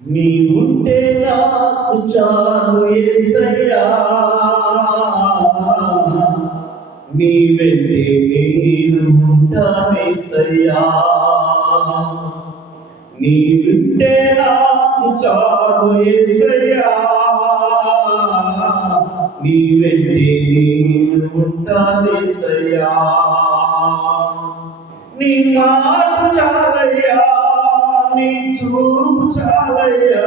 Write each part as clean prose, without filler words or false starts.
నీవుంటే నాకు చాలు యేసయ్యా, నీ వెంటే నేను ఉంటానేసయ్యా. నీవుంటే నాకు చాలు యేసయ్యా, నీ వెంటే నేను ఉంటానేసయ్యా. నీ మాట చాలయ్యా, నీ చూపు చాలయ్యా,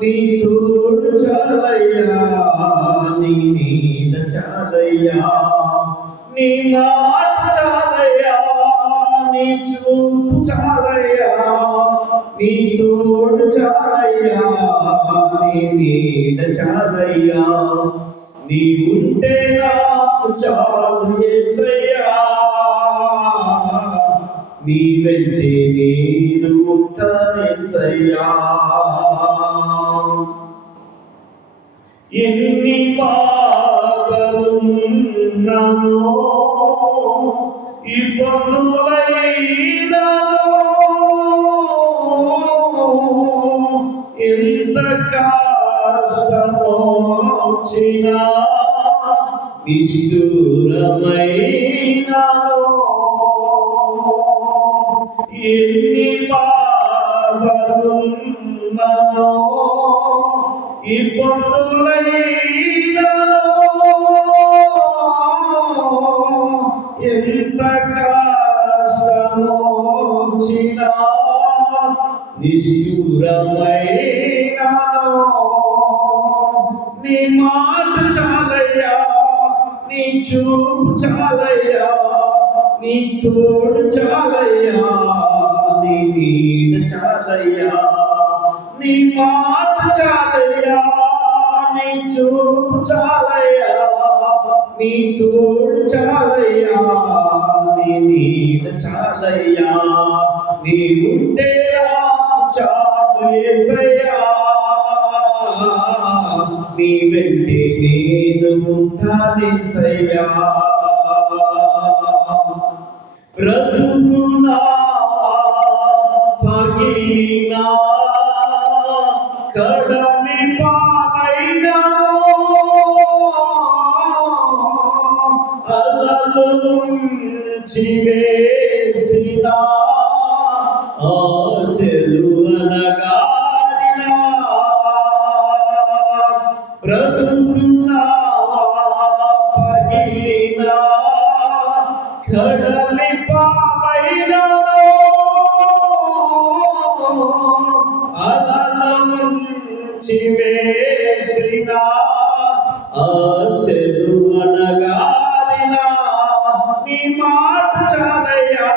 నీ తోడు చాలయ్యా, నీ నీడ చాలయ్యా. నీ మాట చాలయ్యా, నీ చూపు చాలయ్యా, నీ తోడు చాలయ్యా, నీ నీడ చాలయ్యా. నీ ఉంటే నాకు చాలు యేసయ్యా, నీ వెంటే నేను ఉంటానేసయ్యా. ఎన్ని బాధలున్నానో ఇబ్బందులైనానో, ఎంత కష్టమొచ్చినా నిష్ఠూరమైనానో, ఎన్ని బాధలున్నానో ఇబ్బందులైనానో, ఎంత కష్టమొచ్చినా నిష్ఠూరమైనానో, నీ మాట చాలయ్యా, నీ చూపు చాలయ్యా, నీ తోడు చాలయ్యా, నీ నీడ చాలయ్యా. నీ మాట చాలయ్యా, నీ చూపు చాలయ్యా, నీ తోడు చాలయ్యా, నీ నీడ చాలయ్యా. నీ ఉంటే నాకు చాలు యేసయ్యా, నీ వెంటే నేను ఉంటానేసయ్యా. బ్రతుకునా పగిలినా కడలి పాలైనానో, అలలు ముంచి వేసిన ఆశలు అనగారినా, బ్రతుకునా పగిలినా కడలి పాలైనానో, అలల ముంచి వేసిన ఆశలు అనగారినా, నీ మాట చాలయ్యా,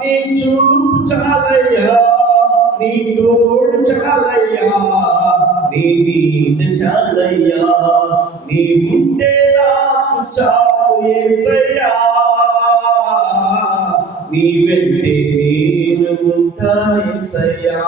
నీ చూపు చాలయ్యా, నీ తోడు చాలయ్యా, నీ నీడ చాలయ్యా. నీ ఉంటే నాకు చాలు యేసయ్యా, నీ వెంటే నేను ఉంటానేసయ్యా.